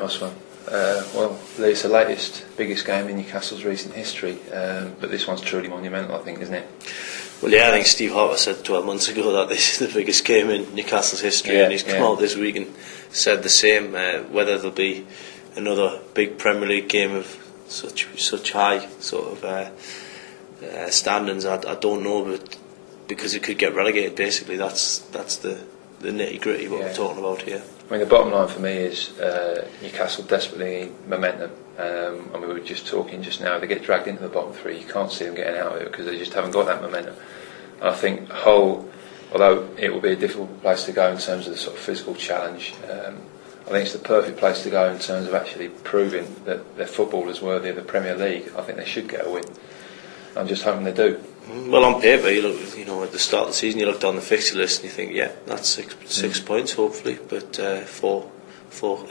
Nice one. Well, Lee, it's the latest, biggest game in Newcastle's recent history, but this one's truly monumental, I think, isn't it? Well, yeah, I think Steve Harper said 12 months ago that this is the biggest game in Newcastle's history, and he's come out this week and said the same. Whether there'll be another big Premier League game of such high sort of standings, I don't know, but because it could get relegated, basically, that's the nitty gritty what we're talking about here. I mean, the bottom line for me is Newcastle desperately need momentum. And we were just talking just now, they get dragged into the bottom three, you can't see them getting out of it because they just haven't got that momentum. And I think Hull, although it will be a difficult place to go in terms of the sort of physical challenge, I think it's the perfect place to go in terms of actually proving that their football is worthy of the Premier League. I think they should get a win. I'm just hoping they do. Well, on paper, you look, at the start of the season, you look down the fixture list and you think, yeah, that's six points, hopefully. But four,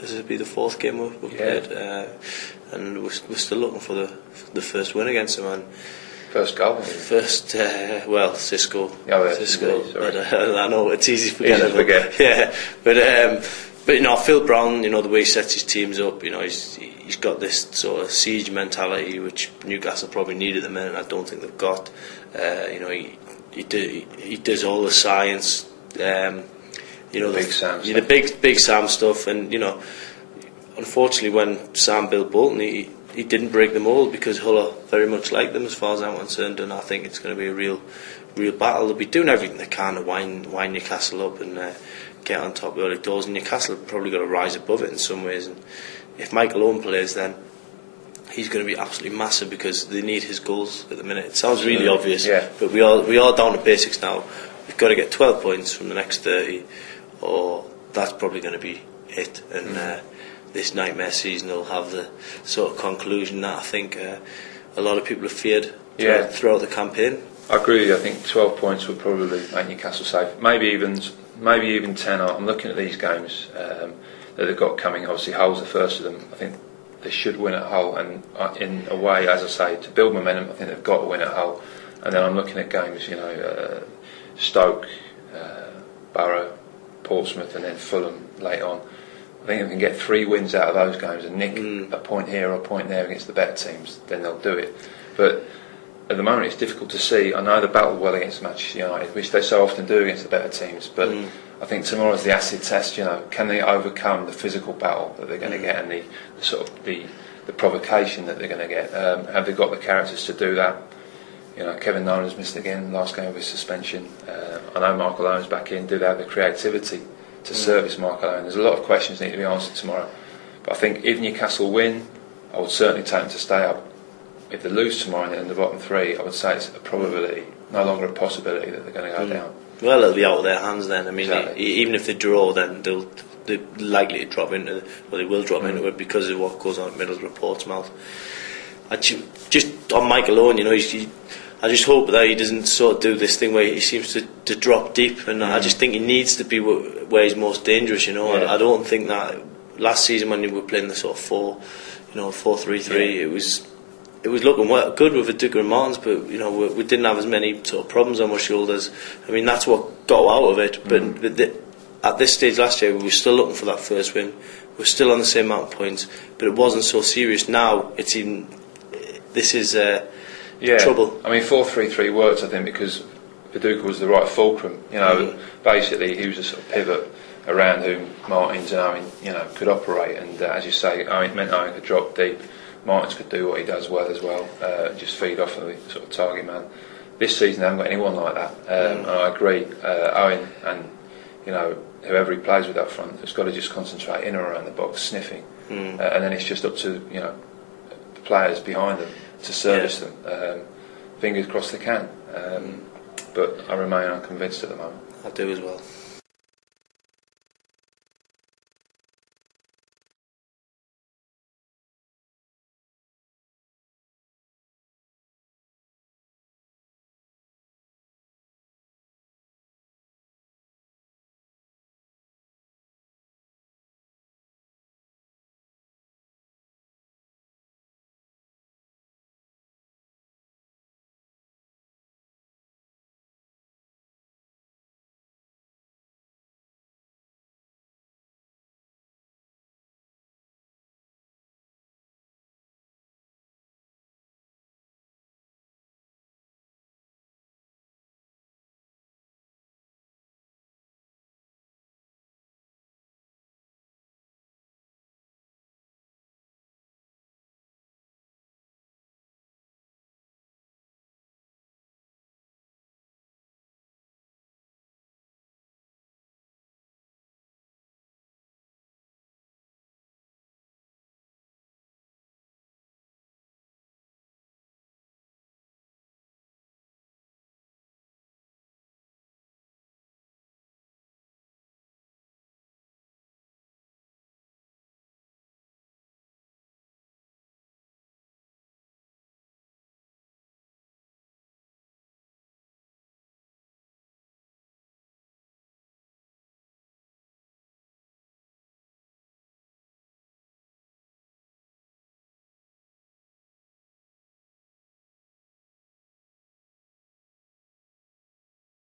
this will be the fourth game we've played, and we're still looking for the first win against them. And first goal. First, Cisco. Cisco. I know it's easy to forget. Yeah, but Phil Brown, the way he sets his teams up, he's got this sort of siege mentality which Newcastle probably need at the minute. I don't think they've got. He does all the science. Big Sam the big Sam stuff, and unfortunately when Sam built Bolton, he didn't break the mould because Hull are very much like them as far as I'm concerned, and I think it's going to be a real battle. They'll be doing everything they can to wind Newcastle up and get on top early doors, and Newcastle have probably got to rise above it in some ways. And if Michael Owen plays, then he's going to be absolutely massive because they need his goals at the minute. It sounds really obvious, but we are down to basics now. We've got to get 12 points from the next 30, or that's probably going to be it. And this nightmare season will have the sort of conclusion that I think a lot of people have feared throughout the campaign. I agree with you. I think 12 points would probably make Newcastle safe. Maybe even 10. I'm looking at these games that they've got coming. Obviously, Hull's the first of them. I think they should win at Hull, and in a way, as I say, to build momentum, I think they've got to win at Hull. And then I'm looking at games, Stoke, Borough, Portsmouth, and then Fulham late on. I think if we can get 3 wins out of those games and nick a point here or a point there against the better teams, then they'll do it. But at the moment, it's difficult to see. I know they battled well against Manchester United, which they so often do against the better teams. But I think tomorrow's the acid test. Can they overcome the physical battle that they're going to get and the provocation that they're going to get? Have they got the characters to do that? Kevin Nolan's missed again last game of his suspension. I know Michael Owen's back in. Do they have the creativity to service Michael Owen? There's a lot of questions that need to be answered tomorrow. But I think if Newcastle win, I would certainly take them to stay up. If they lose tomorrow and they're in the bottom 3, I would say it's a probability, no longer a possibility, that they're going to go down. Well, it'll be out of their hands then. I mean, exactly. Even if they draw, then they're likely to drop into, they will drop into it because of what goes on at Middlesbrough, Portsmouth. Just on Michael Owen, I just hope that he doesn't sort of do this thing where he seems to drop deep, and I just think he needs to be where he's most dangerous. I don't think that last season when we were playing the sort of 4-3-3, it was looking good with Viduka and Martins, but we didn't have as many sort of problems on our shoulders. I mean, that's what got out of it. But at this stage last year, we were still looking for that first win. We're still on the same amount of points, but it wasn't so serious. Now this is trouble. I mean, 4-3-3 works, I think, because Viduka was the right fulcrum. Basically he was a sort of pivot around whom Martins and Owen, could operate. And as you say, it meant Owen could drop deep. Martins could do what he does well as well, just feed off of the sort of target man. This season they haven't got anyone like that, and I agree. Owen and whoever he plays with up front has got to just concentrate in or around the box, sniffing, and then it's just up to the players behind them to service them. Fingers crossed they can, but I remain unconvinced at the moment. I do as well.